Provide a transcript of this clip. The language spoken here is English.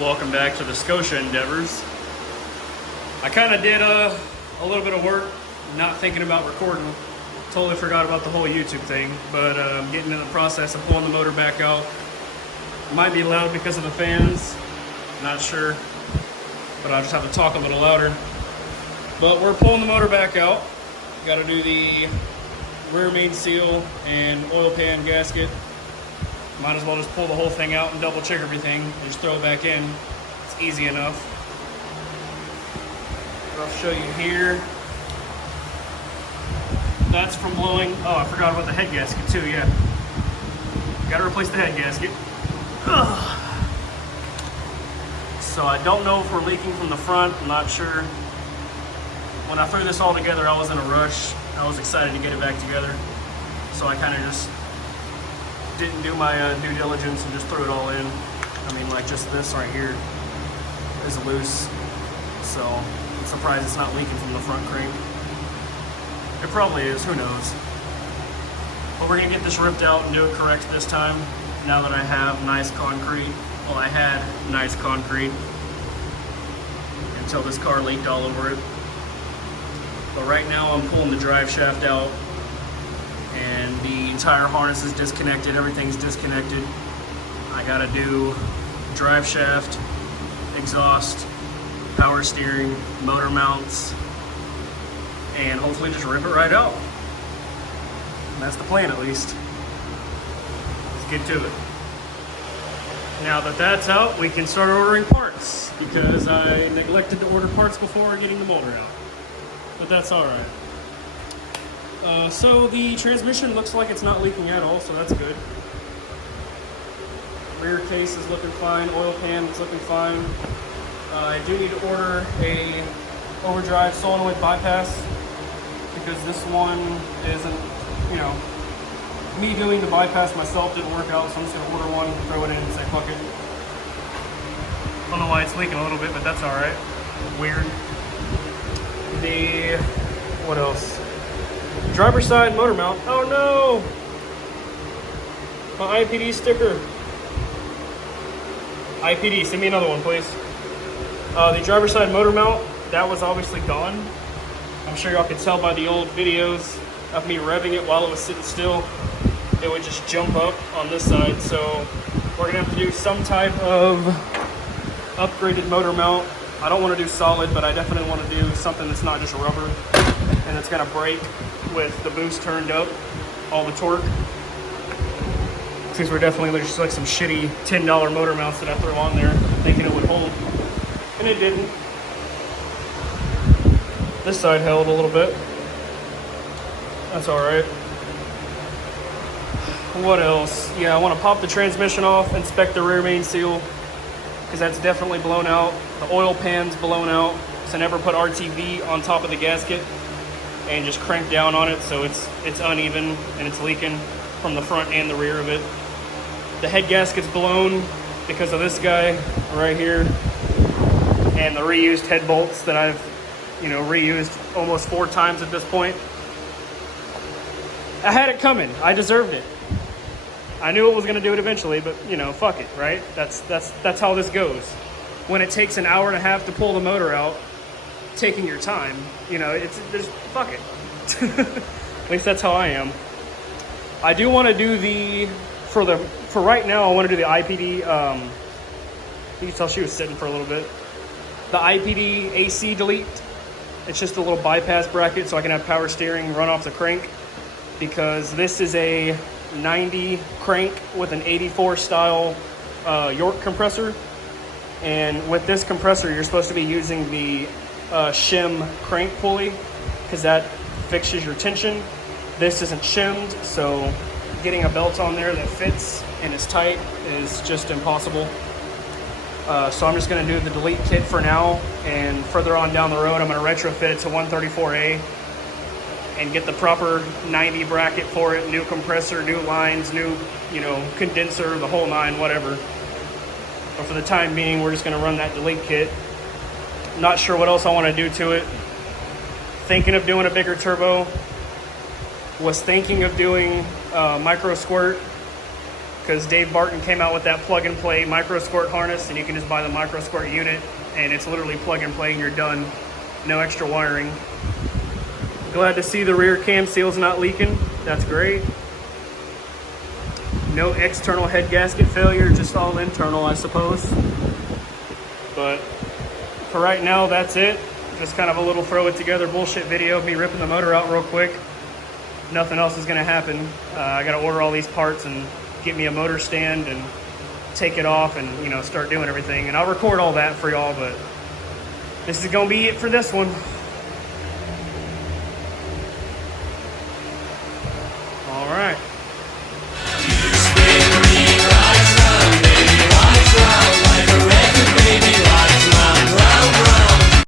Welcome back to the Scotia endeavors. I kind of did a little bit of work, not thinking about recording. Totally forgot about the whole YouTube thing, but I'm getting in the process of pulling the motor back out. Might be loud because of the fans, not sure, but I'll just have to talk a little louder. But we're pulling the motor back out. Got to do the rear main seal and oil pan gasket. Might as well just pull the whole thing out and double check everything and just throw it back in. It's easy enough. I'll show you here. That's from blowing. Oh, I forgot about the head gasket too, yeah. Gotta replace the head gasket. Ugh. So I don't know if we're leaking from the front, I'm not sure. When I threw this all together, I was in a rush. I was excited to get it back together. So I kind of just didn't do my due diligence and just threw it all in. I mean, like just this right here is loose. So I'm surprised it's not leaking from the front crank. It probably is, who knows. But we're gonna get this ripped out and do it correct this time. Now that I have nice concrete. Well, I had nice concrete until this car leaked all over it. But right now I'm pulling the drive shaft out and the entire harness is disconnected, everything's disconnected. I gotta do drive shaft, exhaust, power steering, motor mounts, and hopefully just rip it right out. And that's the plan, at least. Let's get to it. Now that that's out, we can start ordering parts because I neglected to order parts before getting the motor out. But that's all right. So the transmission looks like it's not leaking at all, so that's good. Rear case is looking fine, oil pan is looking fine. I do need to order a overdrive solenoid bypass because this one isn't, you know, me doing the bypass myself didn't work out, so I'm just gonna order one, throw it in and say fuck it. I don't know why it's leaking a little bit, but that's all right. Weird. What else? Driver's side motor mount. Oh no! My IPD sticker. IPD, send me another one, please. The driver's side motor mount, that was obviously gone. I'm sure y'all could tell by the old videos of me revving it while it was sitting still. It would just jump up on this side, so we're gonna have to do some type of upgraded motor mount. I don't want to do solid, but I definitely want to do something that's not just rubber and it's gonna break with the boost turned up, all the torque. These were definitely just like some shitty $10 motor mounts that I threw on there thinking it would hold, and it didn't. This side held a little bit. That's all right. What else? Yeah, I want to pop the transmission off, inspect the rear main seal, because that's definitely blown out. The oil pan's blown out, so I never put RTV on top of the gasket and just crank down on it, so it's uneven and it's leaking from the front and the rear of it. The head gasket's blown because of this guy right here and the reused head bolts that I've, you know, reused almost 4 times at this point. I had it coming. I deserved it. I knew it was going to do it eventually, but you know, fuck it, right? That's how this goes. When it takes an hour and a half to pull the motor out, taking your time, you know, there's fuck it. At least that's how I am. I do want to do for right now, I want to do the IPD. You can tell she was sitting for a little bit. The IPD AC delete. It's just a little bypass bracket so I can have power steering run off the crank, because this is a 90 crank with an 84 style York compressor, and with this compressor you're supposed to be using the shim crank pulley because that fixes your tension. This isn't shimmed, so getting a belt on there that fits and is tight is just impossible. So I'm just going to do the delete kit for now, and further on down the road I'm going to retrofit it to 134A and get the proper 90 bracket for it, new compressor, new lines, new, you know, condenser, the whole nine, whatever. But for the time being, we're just gonna run that delete kit. Not sure what else I want to do to it. Thinking of doing a bigger turbo. Was thinking of doing micro squirt. because Dave Barton came out with that plug and play micro squirt harness, and you can just buy the micro squirt unit, and it's literally plug and play and you're done. No extra wiring. Glad to see the rear cam seal's not leaking. That's great. No external head gasket failure, just all internal, I suppose. But for right now, that's it. Just kind of a little throw it together bullshit video of me ripping the motor out real quick. Nothing else is gonna happen. I gotta order all these parts and get me a motor stand and take it off and, you know, start doing everything. And I'll record all that for y'all, but this is gonna be it for this one.